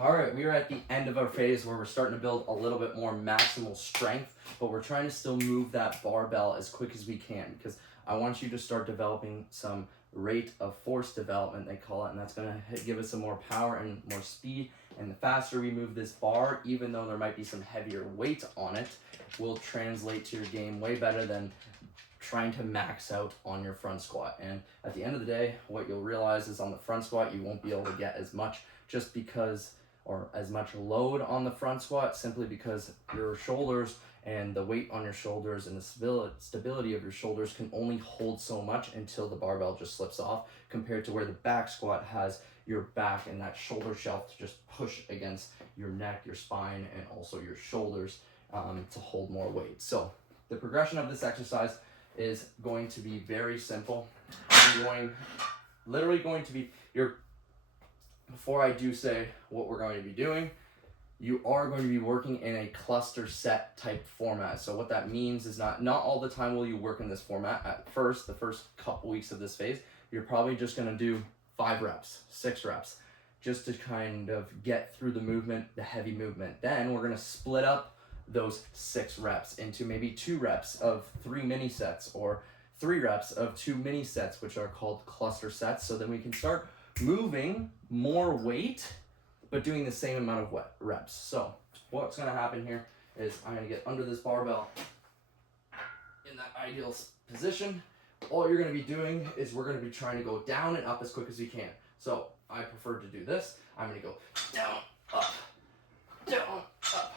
All right, we are at the end of our phase where we're starting to build a little bit more maximal strength, but we're trying to still move that barbell as quick as we can, because I want you to start developing some rate of force development, they call it, and that's going to give us some more power and more speed. And the faster we move this bar, even though there might be some heavier weight on it, will translate to your game way better than trying to max out on your front squat. And at the end of the day, what you'll realize is on the front squat, you won't be able to get as much just because, or as much load on the front squat, simply because your shoulders and the weight on your shoulders and the stability of your shoulders can only hold so much until the barbell just slips off, compared to where the back squat has your back and that shoulder shelf to just push against your neck, your spine, and also your shoulders to hold more weight. So the progression of this exercise is going to be very simple. Literally going to be before I do say what we're going to be doing, you are going to be working in a cluster set type format. So what that means is not all the time will you work in this format. At first, the first couple weeks of this phase, you're probably just going to do 5 reps, 6 reps, just to kind of get through the movement, the heavy movement. Then we're going to split up those 6 reps into maybe 2 reps of 3 mini sets, or 3 reps of 2 mini sets, which are called cluster sets. So then we can start moving more weight, but doing the same amount of reps. So what's going to happen here is I'm going to get under this barbell in that ideal position. All you're going to be doing is we're going to be trying to go down and up as quick as we can. So I prefer to do this. I'm going to go down, up, down, up,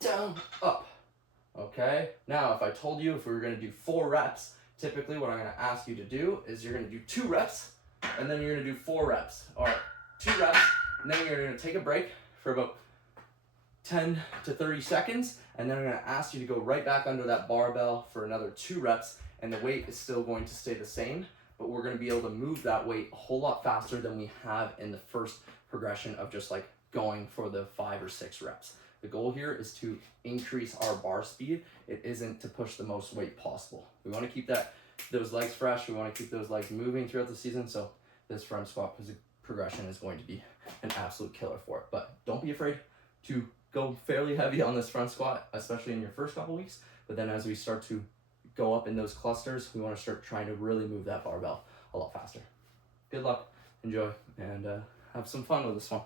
down, up. Okay? Now, if I told you if we were going to do 4 reps, typically what I'm going to ask you to do is you're going to do 2 reps, and then you're going to do 4 reps. All right, 2 reps, and then you're going to take a break for about 10 to 30 seconds, and then I'm going to ask you to go right back under that barbell for another 2 reps, and the weight is still going to stay the same, but we're going to be able to move that weight a whole lot faster than we have in the first progression of just like going for the 5 or 6 reps. The goal here is to increase our bar speed. It isn't to push the most weight possible. We want to keep those legs fresh. We want to keep those legs moving throughout the season. So this front squat progression is going to be an absolute killer for it. But don't be afraid to go fairly heavy on this front squat, especially in your first couple weeks. But then as we start to go up in those clusters, we want to start trying to really move that barbell a lot faster. Good luck, enjoy, and have some fun with this one.